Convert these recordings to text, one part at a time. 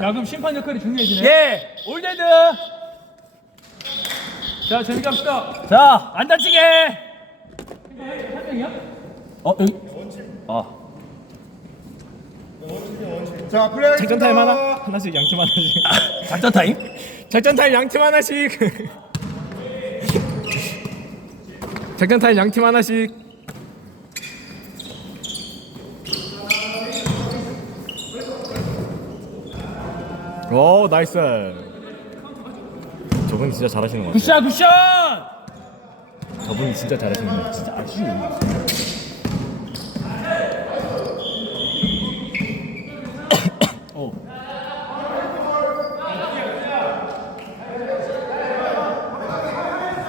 자 그럼 심판 역할이 중요해지네. 예. 올데드. 자 재밌게 합시다. 자, 안 다치게. 한 명이야? 어, 여기. 아. 자, 플레이. 작전 타임 하나 하나씩 양팀 하나씩 작전 타임? 작전 타임 양팀 하나씩 작전 타임 양팀 하나씩 오 나이스 저분 진짜 잘하시는 것 같아요 굿샷 굿샷. 저분 진짜 잘하시는 것 같아요.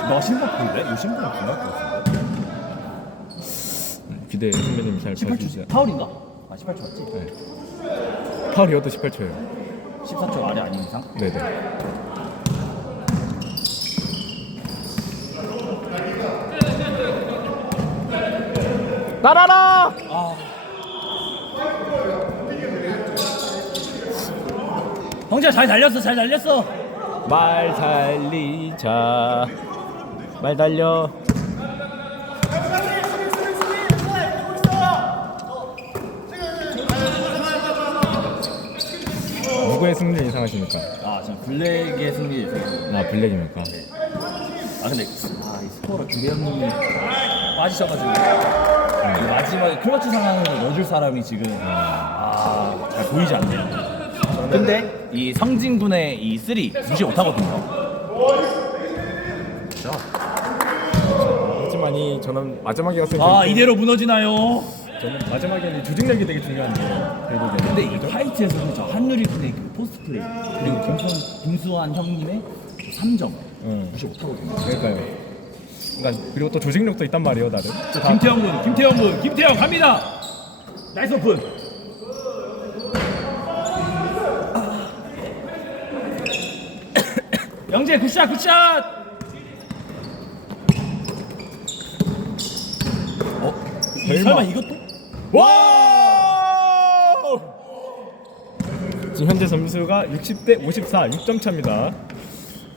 너 신발 볼래? 이거 신발 중요할 것 같은데. 기대 선배님 잘 봐주시죠 파울인가? 아 18초 맞지? 파울 이것도 18초예요 14초 아래 아닌 이상? 네네. 날아라! 형제 잘 달렸어 잘 달렸어. 말 달리자. 말 달려 누구의 승리 예상하십니까? 아, 저 블랙의 승리에서. 아 블랙입니까? 아 근데 아, 이 스코어를 김배 형님이 빠지셔가지고 이 마지막에 클러치 상황에서 넣어줄 사람이 지금 아 잘 보이지 않네요. 근데 이 성진 군의 이 쓰리 무시 못하거든요. 하지만 이 저는 마지막에 갔을 때 아 이대로 무너지나요? 저는 마지막에는 이 조직력이 되게 중요한데 결국에는 근데 이 파이트에서는 저 한유리 군의 그 포스트 플레이 그리고 김수환, 김수환 형님의 3점 응. 무시 못하거든요. 그러니까요 그러니까 그리고 또 조직력도 있단 말이에요 나름 김태형 군, 김태형 군, 김태형 갑니다. 나이스 오픈. 영재 굿샷 굿샷. 설마 이것도? 와! 지금 현재 점수가 60대 54, 6점 차입니다.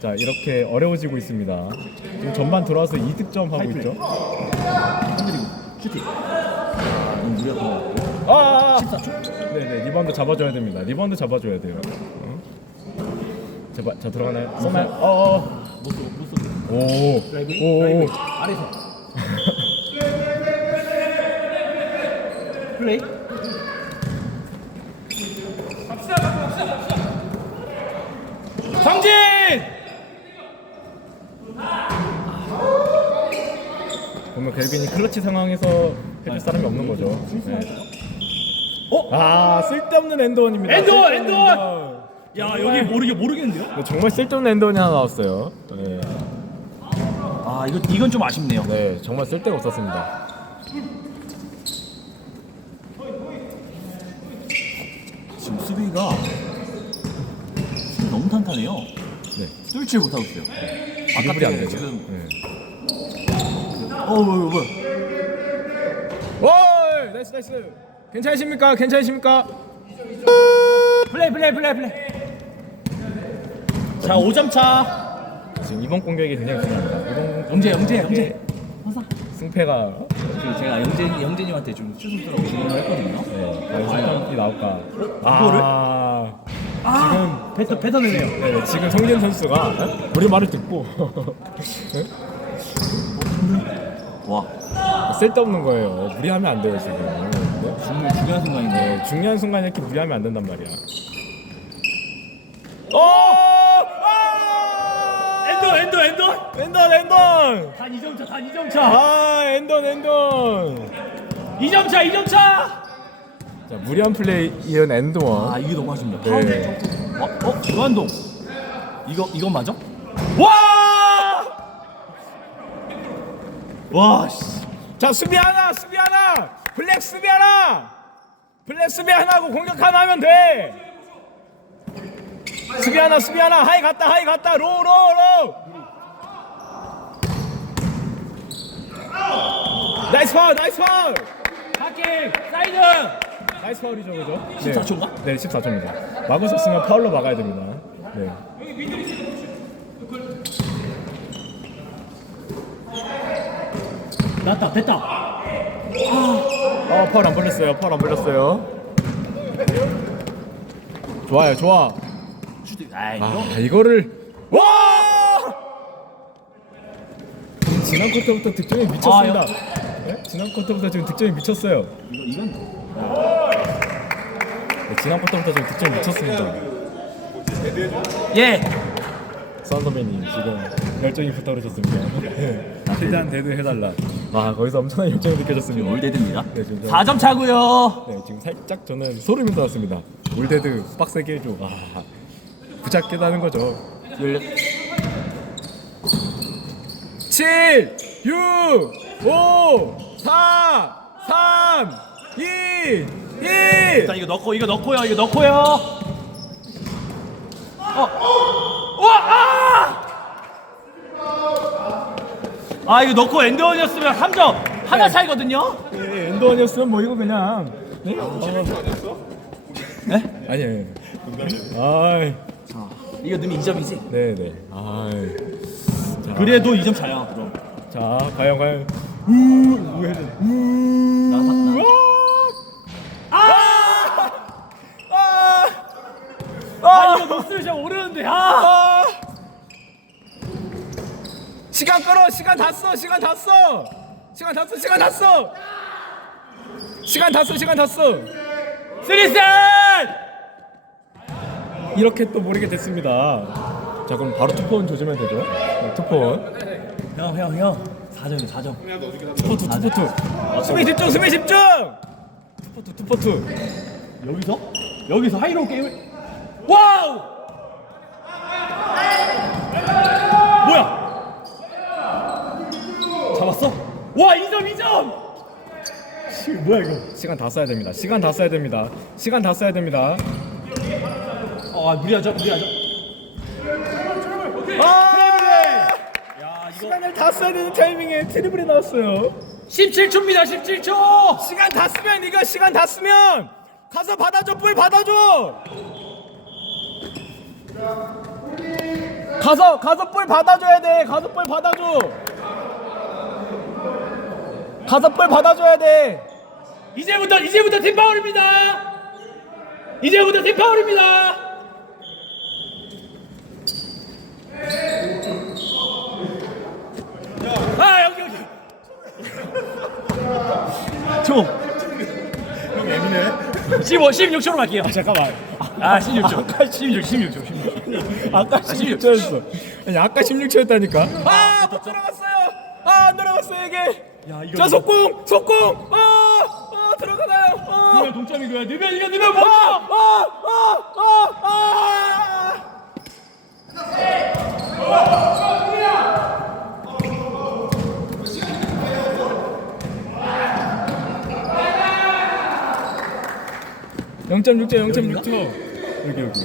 자, 이렇게 어려워지고 있습니다. 지금 전반 돌아와서 2득점 하고 있죠. 흔들리고 슈팅. 아, 더 아! 14초. 네네, 리바운드 잡아줘야 됩니다. 리바운드 잡아줘야 돼요. 어? 자, 들어가나요? 쏘나요? 어, 어. 못 쏘, 못 쏘. 오, 오, 오. 아래서. 플레이. 성진. 보면 갤빈이 클러치 상황에서 해줄 사람이 없는 거죠. 네. 어? 아, 쓸데없는 엔드원입니다. 엔드원, 쓸데없는 엔드원! 엔드원. 야 여기 모르게 모르겠는데요? 네, 정말 쓸데없는 엔드원이 하나 나왔어요. 네. 아 이거 이건 좀 아쉽네요. 네, 정말 쓸데가 없었습니다. 지금 수비가 수비 너무 탄탄해요. 네, 뚫지를 못하고 있어요. 드리블이 안 되죠. 지금 네. 어 뭐야 뭐야. 오, 나이스 나이스. 괜찮으십니까? 괜찮으십니까? 플레이 플레이 플레이 플레이. 자 5점 차. 지금 이번 공격이 굉장히 중요합니다. 이번 영재 영재 영재. 승패가 그 제가 영재 영재님한테 좀 추승스러운 질문을 했거든요. 네, 과연 승패이 나올까? 아, 아 패턴 패턴이네요. 지금 네, 지금 성진 선수가 우리 말을 듣고 와 쓸데없는 거예요. 무리하면 안 돼요 지금. 네? 정말 중요한 순간인데. 네, 중요한 순간에 이렇게 무리하면 안 된단 말이야. 오! 아! 엔더 엔더 엔더. 엔던 엔던! 단 2점 차, 단 2점 차. 아 엔던 엔던! 2점 차, 2점 차. 자 무리한 플레이 이은 엔드원. 아 이게 너무 아쉽네요. 네. 어? 어? 유한동. 이거 이건 맞아? 와! 와 씨. 자 수비 하나 수비 하나 블랙 수비 하나 블랙 수비 하나 하고 공격 하나 하면 돼. 수비 하나 수비 하나 하이 갔다 하이 갔다 로 로 로. 나이스 파울 나이스 파울. 하킹 사이드. 나이스 파울이죠, 그죠? 14초인가? 네, 14초입니다. 막으셨으면 파울로 막아야 됩니다. 네. 났다 됐다 아, 파울 안 벌렸어요. 파울 안 벌렸어요. 좋아요, 좋아. 슈팅. 아 이거. 아, 이거를 와! 지난 쿼터부터 득점이 미쳤습니다. 네? 지난 쿼터부터 지금 득점이 미쳤어요. 이거 이건 네, 지난 쿼터부터 지금 득점이 미쳤습니다. 예. 선배님 지금 열정이 불타오르셨습니다. 네. 최대한 대도 해달라. 아 거기서 엄청난 열정이 느껴졌습니다. 올데드입니다. 네, 지금 4점 차고요. 네, 지금 살짝 저는 소름이 돋았습니다. 올데드 빡세게 해줘. 아, 부착해다는 거죠. 16. 7, 6, 5, 4, 3, 2, 1. 일단 이거 넣고 이거 넣고요 이거 넣고요 어. 우와 아! 아 이거 넣고 엔드원이었으면 3점 하나 차이거든요 네, 엔더원이었으면 뭐 이거 그냥. 네? 네? 아니에요. 아이, 이거 넣으면 2점이지. 네, 네. 아이. 자, 그래도 2점 차야 그럼 자, 과연 과연. 우, 우 해줘. 우. 아! 아 이거 넣었으면 진짜 오르는데 아 아! 시간 끌어 시간 다 써 시간 다 써 시간 다 써 시간 다 써 시간 다 써 시간 다써 쓰리셋 이렇게 또 모르게 됐습니다 자 그럼 바로 투포원 조지면 되죠 네, 투포원 형형 형. 4점이 4점. 투포투 투포투. 수비 집중 수비 집중! 투포투 투포투. 여기서? 여기서 하이로우 게임을? 와우! 뭐야? 잡았어? 와 2점 2점! 뭐야 이거? 시간 다 써야 됩니다. 시간 다 써야 됩니다. 시간 다 써야 됩니다. 아 무리하죠? 무리하죠? 아 시간을 다 써야 되는 타이밍에 트리블이 나왔어요. 17초입니다 17초! 시간 다 쓰면 이거 시간 다 쓰면 가서 받아줘 뿔 받아줘! 가서 가서 뿔 받아줘야 돼 가서 뿔 받아줘! 가서 뿔 받아줘야 돼! 이제부터 이제부터 팀 파울입니다! 이제부터 팀 파울입니다 아 여기 여기 총 예민해 15 16초로 갈게요. 잠깐만. 아 16초. 16 16초 16초 아까 16초였어. 아니 아까 16초였다니까. 아 못 들어갔어요. 아 안 들어갔어 이게. 야 이거 자 속공 속공. 아, 아 들어가나요? 아, 넣으면 동점이고요 넣으면 이거 넣으면 아, 뭐죠 아, 아, 아, 아. (0.6초) (0.6초) 여기 여기